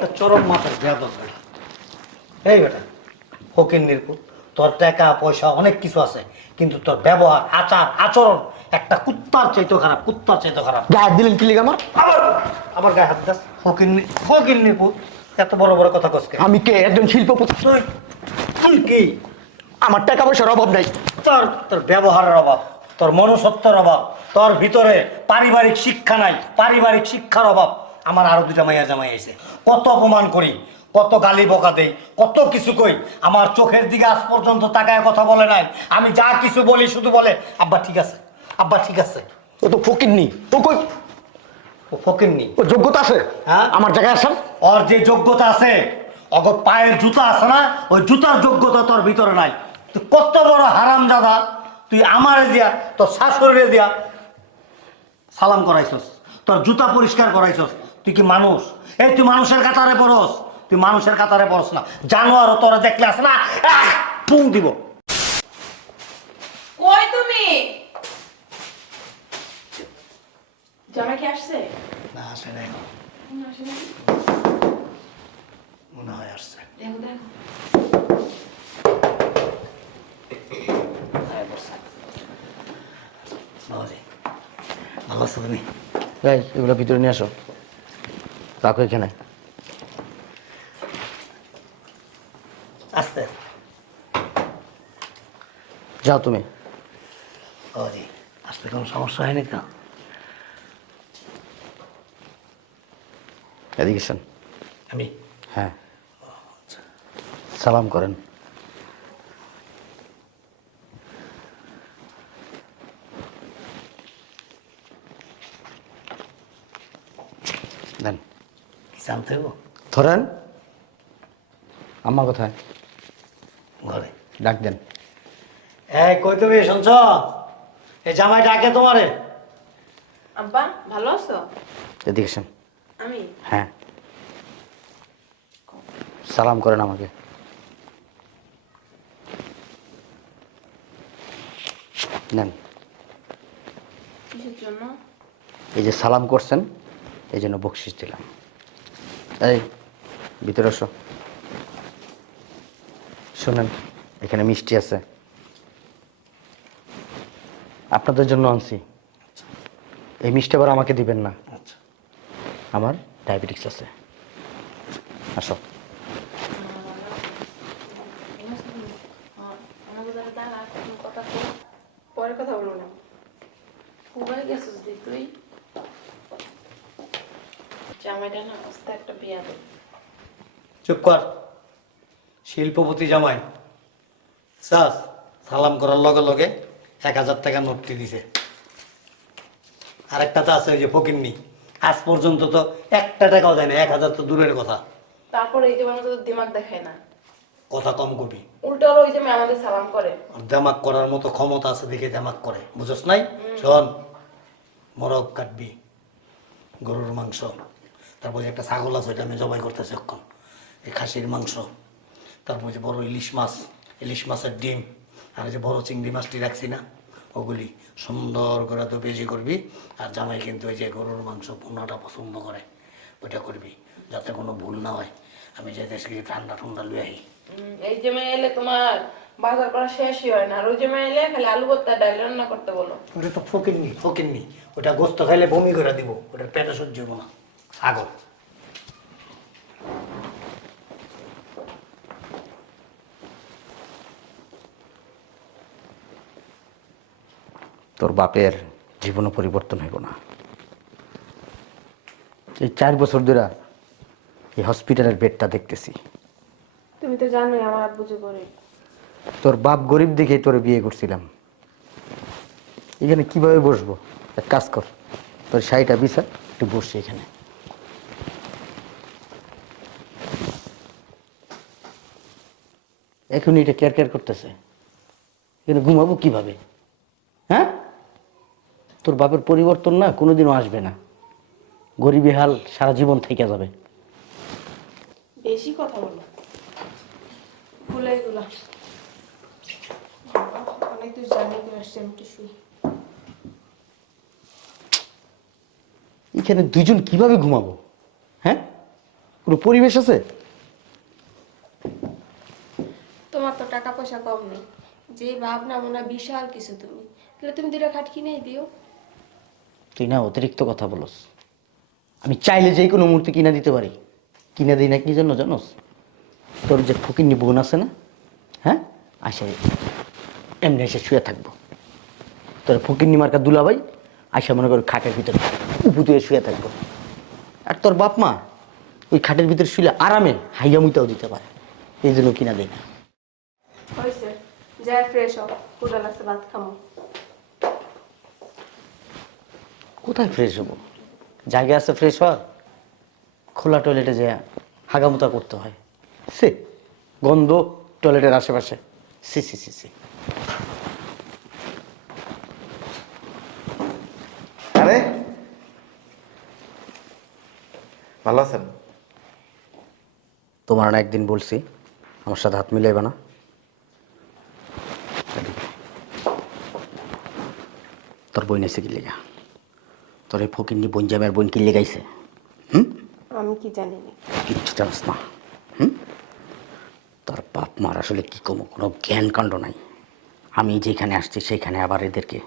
একটা চরম মাথার বেদ এই বেটা ফকির নির্পুত তোর টাকা পয়সা অনেক কিছু আছে কিন্তু তোর ব্যবহার আচার আচরণ একটা কুত্তার চাইতে খারাপ কুত্তার চাইতে খারাপ। গায়ে হাত দিলেন কি লিগে আমার? আবার আবার গায়ে হাত দাস। ফকির ফকির নির্পুত এত বড় বড় কথা কসকে আমি কে? একজন শিল্পপতি। তুই তুই কি? আমার টাকা পয়সার অভাব নাই। তোর তোর ব্যবহারের অভাব তোর মনুষ্যত্বের অভাব তোর ভিতরে পারিবারিক শিক্ষা নাই পারিবারিক শিক্ষার অভাব। আমার আরও দুটা মাইয়া জামাই আছে কত অপমান করি কত গালি বকা দেই কত কিছু কই। আমার চোখের দিকে আজ পর্যন্ত তাকায় কথা বলে নাই। আমি যা কিছু বলি শুধু বলে আব্বা ঠিক আছে আব্বা ঠিক আছে। ও তো ফকির নি ও কই? ও ফকির নি ও যোগ্যতা আছে? হ্যাঁ? আমার জায়গায় আসার? ওর যে যোগ্যতা আছে অগ পায়ের জুতা আছে না ওই জুতার যোগ্যতা তোর ভিতরে নাই। তুই কত বড় হারাম দাদা তুই আমারে দিয়া তোর শাশুড়ি দিয়া সালাম করাইছস তোর জুতা পরিষ্কার করাইছস তুই কি মানুষ? এই তুই মানুষের কাতারে পড়স। তুই মানুষের কাতারে পড়স না। জানোয়ারও তোরা দেখলে আছে না? পুং দিব। কই তুমি? জামাই কি আসছে? না আসে নাই। আসে। মনে হয় আসছে। দেখো দেখো। ভালো আছো তুমি? এগুলো ভিতরে নিয়ে আসো। রাখো এখানে। আস্তে আস্তে। যাও তুমি। আসতে কোনো সমস্যা হয়নি তো? এদিকে আমি? হ্যাঁ। সালাম করেন দেন কি জানতে হইব ধরেন আমার কোথায় ঘরে। ডাক দেন। এই কই তুমি শুনছ? এই জামাই ডাকে তোমারে। আব্বা ভালো আছো? এদিকে শোন আমি? হ্যাঁ। সালাম করেন আমাকে। নেন। কিসের জন্য? এই যে সালাম করছেন এই জন্য বকশিস দিলাম। এই ভিতরে আসো। শোনেন এখানে মিষ্টি আছে। আপনাদের জন্য আনছি। এই মিষ্টি আবার আমাকে দিবেন না। আচ্ছা। আমার ডায়াবেটিক্স আছে। আসো আমাকে যারা দাঁড়া কোনো কথা কই পরে কথা বলব না কোথায় গেছিস দি তুই জামাইটা না আস্তে একটা বিয়া দে চুপ কর। শিল্পপতি জামাই সাস সালাম করার লগে লগে এক হাজার টাকা নোটটি দিছে। আরেকটা তো আছে ওই যে ফকিরনি আজ পর্যন্ত তো একটা টাকাও দেয় না এক হাজার তো দূরের কথা। তারপরে এই যে তো দিমাগ দেখায় না। কথা কম কবি। উল্টো ওই যে আমাদের সালাম করে। আর দেমাক করার মতো ক্ষমতা আছে দেখে দেমাক করে বুঝছ নাই? শোন মরক কাটবি গরুর মাংস তারপর একটা ছাগল আছে ওইটা আমি জবাই করতেছি অক্ষণ এই খাসির মাংস। তারপর যে বড় ইলিশ মাছ ইলিশ মাছের ডিম আর যে বড় চিংড়ি মাছটি রাখছি না ওগুলি সুন্দর করে তো বেশি করবি আর জামাই কিন্তু ওই যে গরুর মাংস পোনাটা পছন্দ করে ওইটা করবি যাতে কোনো ভুল না হয়। আমি যে দেশকে ঠান্ডা ঠান্ডা লুয়ে আহি। এই যে মেয়ে এলে তোমার বাজার করা শেষই হয় না আর ওই যে মেয়ে এলে খালি আলু ভর্তা ডাল রান্না করতে বলো। ওটা তো ফকিরনি ফকিরনি ওটা গোস্ত খাইলে বমি করে দিব ওটার পেটে সহ্য হব না ছাগল। তোর বাপের জীবনও পরিবর্তন হইব না। এই চার বছর ধরে এই হসপিটালের বেডটা দেখতেছি। তুমি তো জানোই আমার আব্বু যে করে তোর বাপ গরিব দেখে তোর বিয়ে করছিলাম। এখানে কীভাবে বসবো? এক কাজ কর তোর শাড়িটা বিছা একটু বসছি এখানে। এখন এটা কেয়ার কেয়ার করতেছে। এখানে ঘুমাবো কীভাবে? হ্যাঁ? তোর বাপের পরিবর্তন না কোনোদিনও আসবে না। গরিবী হাল সারা জীবন থেকে যাবে। বেশি কথা বলো। খুলে এগুলা অনেক দূর জার্নি করে আমি একটু শুই এখানে দুজন কীভাবে ঘুমাবো? হ্যাঁ? কোনো পরিবেশ আছে? তোমার তো টাকা পয়সা কম নেই। যে ভাবনা মনে বিশাল কিছু তুমি। তাহলে তুমি দুটো খাট কিনেই দিও। তুই না অতিরিক্ত কথা বলস। আমি চাইলে যে কোনো মূর্তি কিনা দিতে পারি। কিনে দিই না কি জন্য জানোস? তোর যে ফকিন্নি বোন আছে না হ্যাঁ? আসে এমনি এসে শুয়ে থাকব। তোর ফকিন্নি মার্কা দুলাভাই আসে মনে কর খাটের ভিতরে উপুতুয়ে শুয়ে থাকব। আর তোর বাপ মা ওই খাটের ভিতরে শুলে আরামে হাইয়া মুইতাও দিতে পারে। এই জন্য কিনা দেয় না। যাই ফ্রেশ হও ক্ষুদা লাগছে, ভাত খামো। কোথায় ফ্রেশ হব? জায়গা আছে ফ্রেশ হওয়ার? খোলা টয়লেটে যে হাগামুতা করতে হয়। সে গন্ধ টয়লেটের আশেপাশে। সি সি সি সি আরে! ভালো আছেন? তোমার না একদিন বলছি আমার সাথে হাত মিলাইবে না। তোর বই নেছে কি লেগা? তোর এই ফকিন্নি বোন জামের বোন কি লেগাইছে? হুম? আমি কি জানি না কিচ্ছু জানিস না। হুম? তোর বাপ মার আসলে কি কমো কোনো জ্ঞান কাণ্ড নাই। আমি যেখানে আসছি সেইখানে আবার এদেরকে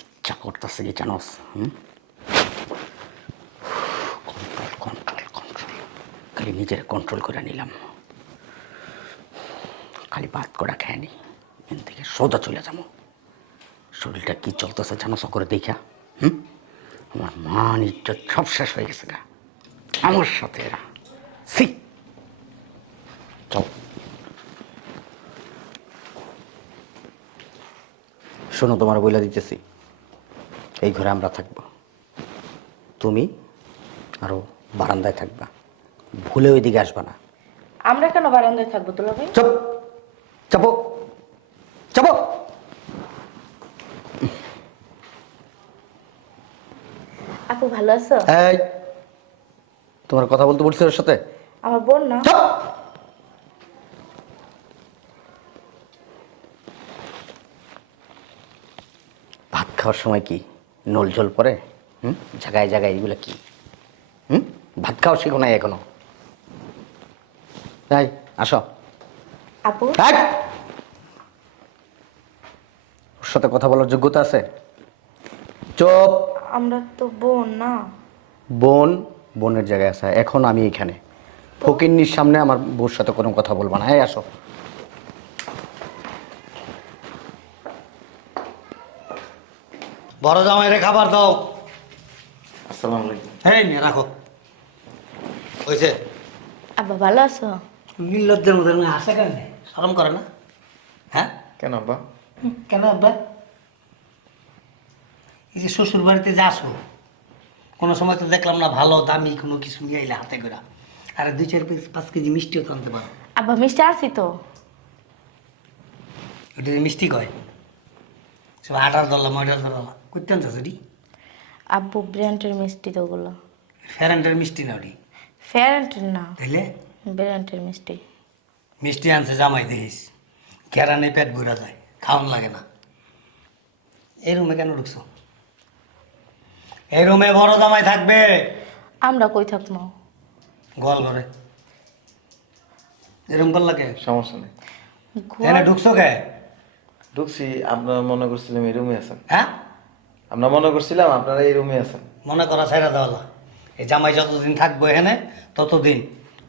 ইচ্ছা করতেছে কি জানোস? হুম? Control control control. খালি নিজের কন্ট্রোল করে নিলাম। খালি বাদ করা খায়নি এখান থেকে সোজা চলে যাব। শরীরটা কি চলতেছে জানো সকরে দেখা হুম? আমার মান ইজ্জত সব শেষ হয়ে গেছে গা। আমার সাথে এরা। সি চল। শোনো তোমার বইলা দিতেছি। এই ঘরে আমরা থাকব। তুমি আরও বারান্দায় থাকবা। ভুলে ওই দিকে আসবা না। আমরা কেন বারান্দায় থাকব তোলা ভাই? চপ। চাপো। চাপো। ভালো আছো? এই তোমার কথা বলতে বলছি ওর সাথে? আমার বোন না। ভাত খাওয়ার সময় কি নল জল পরে হুম? জায়গায় জায়গায় এগুলো কি? হুম? ভাত খাওয়া শেখো নাই এখনও? তাই আসো। আপু? ওর সাথে কথা বলার যোগ্যতা আছে? চুপ! আমরা তো বোন না। বোন বোনের জায়গায় আসা এখন আমি এখানে। ফকিন্নির সামনে আমার বউর সাথে কোনো কথা বলব না। হ্যাঁ আসো। বড় জামাইরে খাবার দাও। আসসালামু আলাইকুম। হ্যাঁ নিয়ে রাখো। হয়েছে আব্বা ভালো আছো? নির্লজ্জের মধ্যে আসে কেন? সরম করে না? হ্যাঁ? কেন আব্বা? হুম, কেন আব্বা? এই যে শ্বশুর বাড়িতে যে আসো কোনো সময় তো দেখলাম না ভালো দামি কোনো কিছু নিয়ে আইলে হাতে করে আর দুই চার পিস পাঁচ কেজি মিষ্টিও তো আনতে পারো। আব্বা মিষ্টি আছি তো। ওটা যে মিষ্টি কয়? সব আটার দলা ময়দার দলা করতে আনছো সেটি? আব্বু ব্র্যান্ডের মিষ্টি তো ওগুলো। ফ্যারেন্টের মিষ্টি না ওটি? ফ্যারেন্টের না। তাইলে? ব্র্যান্ডের মিষ্টি। মিষ্টি আনছে জামাই দেখিস। ঘেরানে পেট ভরা যায় খাওয়ান লাগে না। এই রুমে কেন ঢুকছো? এই রুমে বড় জামাই থাকবে। আমরা কই থাকব? গোয়াল ঘরে। এরকম করলা কে সমস্যা নেই। এনে ঢুকছো কে? ঢুকছি আপনারা মনে করছিলাম এই রুমে আছেন। হ্যাঁ? আমরা মনে করছিলাম আপনারা এই রুমে আছেন। মনে করা ছাইরা দেওয়ালা এই জামাই যতদিন থাকব এখানে ততদিন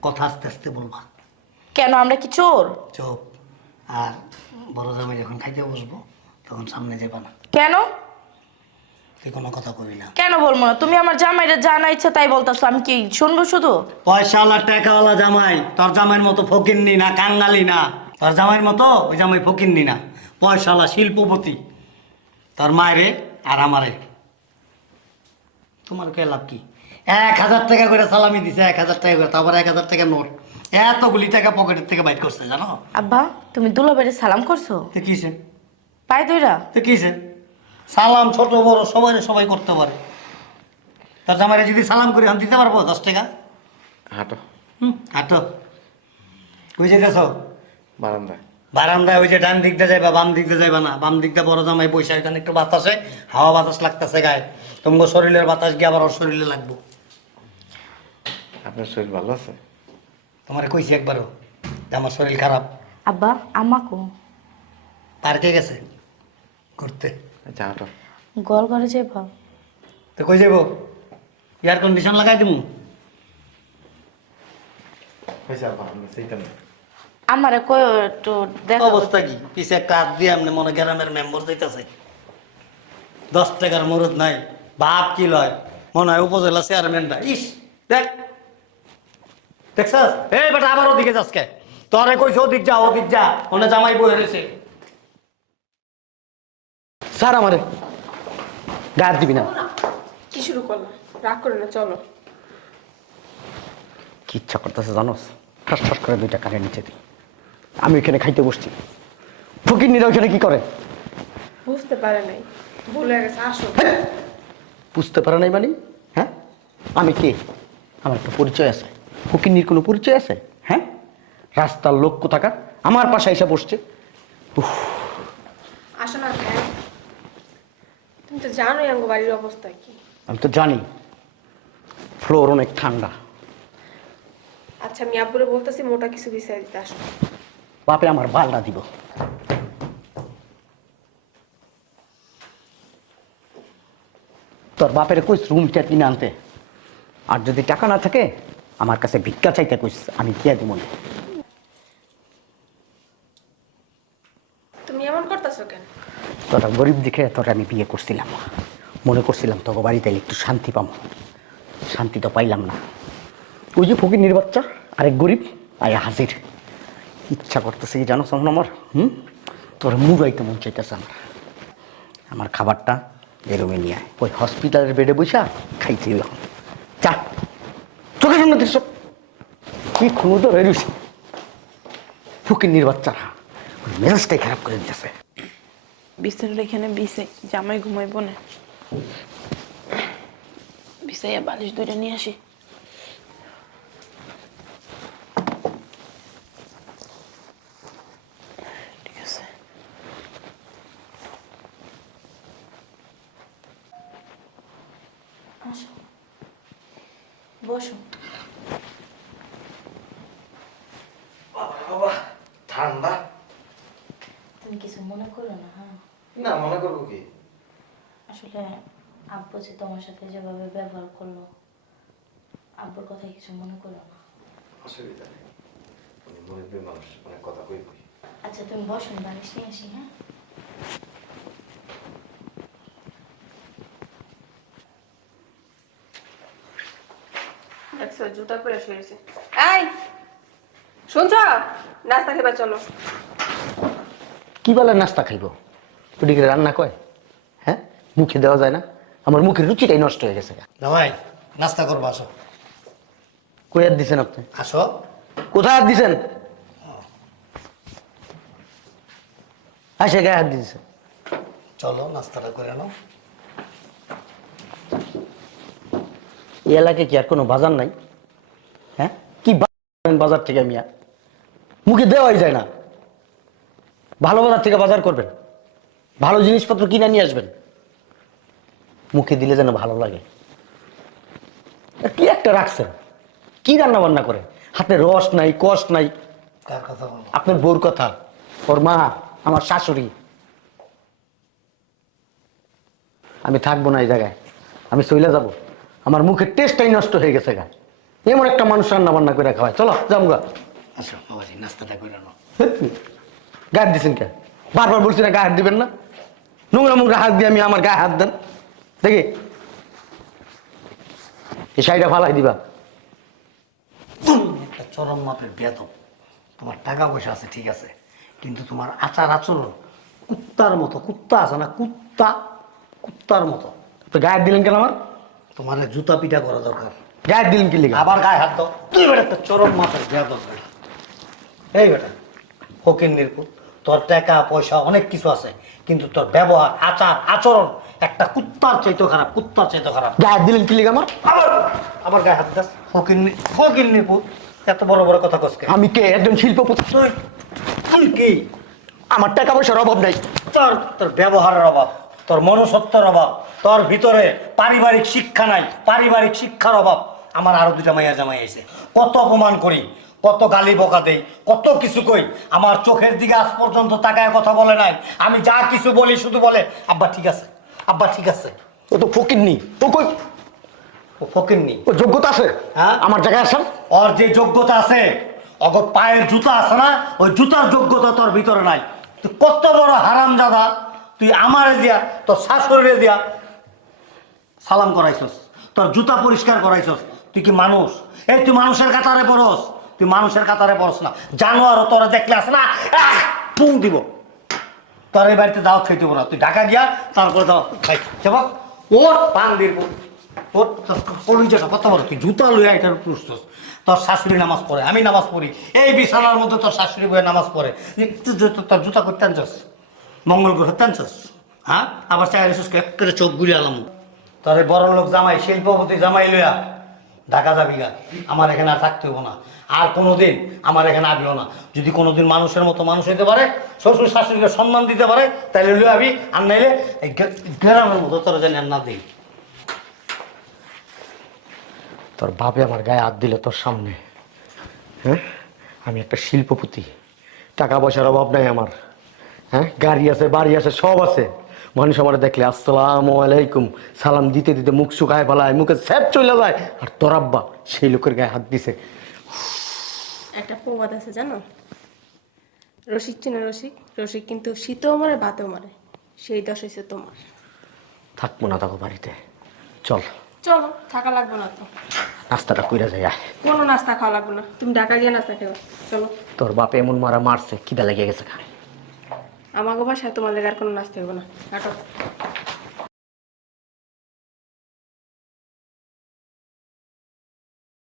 কথা আস্তে আস্তে বলবা। কেন আমরা কি চোর? চোপ। আর বড় জামাই যখন খাইতে বসবো তখন সামনে যাবা না। কেন? তুই কোনো কথা কবি না। কেন বলব না? তুমি আমার জামাইরা জানা ইচ্ছা তাই বলতেছো আমি কি শুনব শুধু? পয়সাওয়ালা টাকাওয়ালা জামাই তোর জামাইয়ের মতো ফকিরনি না কাঙ্গালি না। তোর জামাইয়ের মতো ওই জামাই ফকিরনি না। পয়সাওয়ালা শিল্পপতি। তোর মায়েরে আর আমারে। তোমার কে লাভ কি? এক হাজার টাকা করে সালামি দিছে এক হাজার টাকা করে তারপর এক হাজার টাকা নোট। এতগুলি টাকা পকেটের থেকে বাইর করছে জানো? আব্বা তুমি দুলাবাইরে সালাম করছ? তো কিসে পাই দুইরা তো কিসে সালাম ছোট বড় সবাই সবাই করতে পারে। তোর জামাইরে যদি সালাম করি আমি দিতে পারব দশ টাকা? হাঁটো। হুম হাঁটো। কই যেতেছ বারান্দায়। বারান্দায় ওই যে ডান দিক দিয়ে যাইবা বাম দিক দিয়ে যাইবা না। বাম দিক দিয়ে বড় জামাই পয়সা ওইখানে একটু বাতাসে হাওয়া বাতাস লাগতেছে গায়ে। তোমার শরীরের বাতাস গিয়ে আবার ওর শরীরে লাগবো। আপনার শরীর ভালো আছে? তোমার কইছি একবারও যে আমার শরীর খারাপ। আব্বা আমাকো পার্কে গেছে ঘুরতে। আচ্ছা হাঁটো। গল ঘরে যাইবা? তো কই যাব এয়ার কন্ডিশন লাগাই দিমু। আমরা সেইটা না আমারে কই একটু দেখো অবস্থা কি? পিছে হাত দিয়ে এমনি মনে গ্রামের মেম্বার যাইতেছে। দশ টাকার মরদ নাই বাপ কি লয়? মনে হয় উপজেলা চেয়ারম্যানটা ইস দেখ। দেখছাস? এই বেটা আবার ওদিকে যাসকে। তোরে কইছে ওদিক যা ওদিক যা। ওনে জামাই বয়ে রয়েছে। স্যার আমারে। গায়ে দিবি না। কি শুরু করলাম রাগ করে না চলো। কি ইচ্ছা করতেছে জানোস? ঠাস ঠাস করে দুইটা কানে নিচে দিই। আমি ওইখানে খাইতে বসছি। ফকিরনিরা ওইখানে কি করে? বুঝতে পারে নাই। ভুলে গেছে আসো। বুঝতে পারে নাই মানে? হ্যাঁ? আমি কে? আমার একটা পরিচয় আছে। ফকিরনির কোনো পরিচয় আছে? হ্যাঁ? রাস্তার লোক কোথাকার? আমার পাশে এসে বসছে। আসো না তো জানোই আমার বাড়ির অবস্থা কি। আমি তো জানি। ফ্লোর অনেক ঠান্ডা। আচ্ছা আমি আব্বুরে বলতেছি মোটা কিছু বিছাই দিতে আসো। বাপে আমার বালটা দিব। তোর বাপের কইস রুমটা কিনে আনতে। আর যদি টাকা না থাকে আমার কাছে ভিক্ষা চাইতে কইস আমি দিয়ে দিব না। তুমি এমন করতেছো কেন তোরা গরিব দেখে তোরা আমি বিয়ে করছিলাম। মনে করছিলাম তোকে বাড়িতে একটু শান্তি পাবো। শান্তি তো পাইলাম না। ওই যে ফকির নির্বাচ্চা আরেক গরিব, আয় হাজির। ইচ্ছা করতেছে কি জানো শোন আমার? হুম? তোর মুড়াইতে মন চাইতেছে আমার। আমার খাবারটা এরমে নিয়ে আয়। ওই হসপিটালের বেডে বসা হবে এখন চা চোখের সামনে দেখছ? কি ক্ষমতা বেরোছে ফকির নির্বাচ্চারা মেজাজটাই খারাপ করে দিতেছে। বিছানার এখানে বিছাই জামাই ঘুমাইব না। বিছাইয়া বালিশ দুইটা নিয়ে আসি ঠিক আছে আসো বসো ঠান্ডা তুমি কিছু মনে করো না হ্যাঁ না মনে করব কি আসলে তোমার সাথে যেভাবে ব্যবহার করল আব্বুর কথা কিছু মনে করো না। অসুবিধা নেই। উনি মুরব্বী মানুষ অনেক কথা কই কই আচ্ছা তুমি বসুন বালিশ নিয়ে আসি হ্যাঁ? দেখছ জুতা পরে শুয়েছে এই শুনছ? নাস্তা খেবা চলো। কি বলে নাস্তা খাইব? ওদিকে রান্না কয় হ্যাঁ? মুখে দেওয়া যায় না? আমার মুখের রুচিটাই নষ্ট হয়ে গেছে। জামাই নাস্তা করব আসো। কই আর দিছেন আপনি? আসো। কোথায় হাত দিছেন? আসে গায়ে হাত দিয়েছে চলো নাস্তাটা করে নাও। এই এলাকায় কি আর কোনো বাজার নাই? হ্যাঁ? কি বাজার থেকে মিয়া মুখে দেওয়াই যায় না। ভালো বাজার থেকে বাজার করবেন। ভালো জিনিসপত্র কিনে নিয়ে আসবেন। মুখে দিলে যেন ভালো লাগে। কি একটা রাখছেন? কি রান্না বান্না করে? হাতে রস নাই কষ নাই। কার কথা আপনার বউর কথা। ওর মা আমার শাশুড়ি। আমি থাকব না এই জায়গায়। আমি চলে যাব। আমার মুখের টেস্টটাই নষ্ট হয়ে গেছে গা। এমন একটা মানুষ রান্না বান্না করে খাওয়ায়। চলো যাব গা। আসো বাবাজি নাস্তাটা করে নাও। গায়ে দিছেন কে? বারবার বলছি না গায়ে হাত দিবেন না। নোংরা মুখরা হাত দিয়ে আমি আমার গায়ে হাত দেন। দেখি। এই শাড়িটা ফালাই দিবা। একটা চরম মাপের বেতন তোমার টাকা পয়সা আছে ঠিক আছে। কিন্তু তোমার আচার আচরণ কুত্তার মতো। কুত্তা আছে না কুত্তা কুত্তার মতো। তো গায়ে দিলেন কেন আমার? তোমার জুতা পিঠা করা দরকার। গায়ে দিলেন কি লিখা আবার গায়ে হাত দাও। তুই বেটা একটা চরম মাপের বেতন এই বেটা ফকির নির্পুত তোর টাকা পয়সা অনেক কিছু আছে। কিন্তু তোর ব্যবহার আচার আচরণ একটা কুত্তার চাইতে খারাপ কুত্তার চাইতে খারাপ। গায়ে হাত দিলেন কি লিখা আমার? আবার আবার গায়ে হাত দাস ফকির ফকির নির্পুত এত বড় বড় কথা কসকে আমি কে? একজন শিল্পপতি। তুই তুই কি? আমার টাকা পয়সার অভাব নাই। তোর তোর ব্যবহারের অভাব তোর মনুষ্যত্বের অভাব তোর ভিতরে পারিবারিক শিক্ষা নাই পারিবারিক শিক্ষার অভাব। আমার আরও দুটা মাইয়া জামাই এসে কত অপমান করি কত গালি বকা দেই কত কিছু কই। আমার চোখের দিকে আজ পর্যন্ত তাকায় কথা বলে নাই। আমি যা কিছু বলি শুধু বলে আব্বা ঠিক আছে। আব্বা ঠিক আছে। ও তো ফকিরনি ও কই? ও ফকিরনি ও যোগ্যতা আছে? হ্যাঁ? আমার জায়গায় আসার? ওর যে যোগ্যতা আছে অগ পায়ের জুতা আছে না ওই জুতার যোগ্যতা তোর ভিতরে নাই। তুই কত বড় হারাম দাদা তুই আমারে দিয়া তোর শাশুড়িরে দিয়া সালাম করাইছস তোর জুতা পরিষ্কার করাইছস তুই কি মানুষ? এই তুই মানুষের কাতারে পড়স তুই মানুষের কাতারে পড়স না। জানোয়ার তোরা দেখলে আছে না আহ! পুং দিব। তোর এই বাড়িতে দাওয়াত খাইতে না। তুই ঢাকা গিয়া তারপরে দাও খাই। ওর পান দিয়ে ওর কলিজাটা কত বড়? তুই জুতা লইয়া এটার পুষছস তোর শাশুড়ি নামাজ পড়ে, আমি নামাজ পড়ি। এই বিছানার মধ্যে তোর শাশুড়ি বয়ে নামাজ পড়ে। তোর জুতা করতে আনছস? মঙ্গল গ্রহ হ্যাঁ? আবার চাই চোখ ঘুরে আলাম। তোর বড় লোক জামাই, শিল্পপতি জামাই লইয়া ঢাকা যাবি গা। আমার এখানে আর থাকতে হব না। আর কোনো দিন আমার এখানে আবিও না। যদি কোনো দিন মানুষের মতো মানুষ হইতে পারে, শ্বশুর শাশুড়িকে সম্মান দিতে পারে তাহলে লই আবি। আর নাইলে গ্রামের মতো তোর জানি আর না দিই। তোর বাপে আমার গায়ে হাত দিলে তোর সামনে। হ্যাঁ? আমি একটা শিল্পপতি। টাকা পয়সার অভাব নাই আমার। হ্যাঁ? গাড়ি আছে, বাড়ি আছে, সব আছে। মানুষ আমার দেখলে আসসালাম আলাইকুম। সালাম দিতে দিতে মুখ শুকায় ফেলায় মুখে স্যাপ চলে যায়। আর তোরাব্বা সেই লোকের গায়ে হাত দিছে। একটা প্রবাদ আছে জানো? রসিক চেনা রসিক রসিক কিন্তু শীতও মারে ভাতেও মারে। সেই দশ হয়েছে তোমার। থাকব না তাকে বাড়িতে। চল। চলো থাকা লাগবে না তো। নাস্তাটা কইরা যাই আয়। কোনো নাস্তা খাওয়া লাগবে না। তুমি ঢাকা গিয়ে নাস্তা খেও। চলো। তোর বাপে এমন মারা মারছে খিদা লেগে গেছে খা আমাকে বাসায় তোমাদের আর কোনো নাচতে হবে না।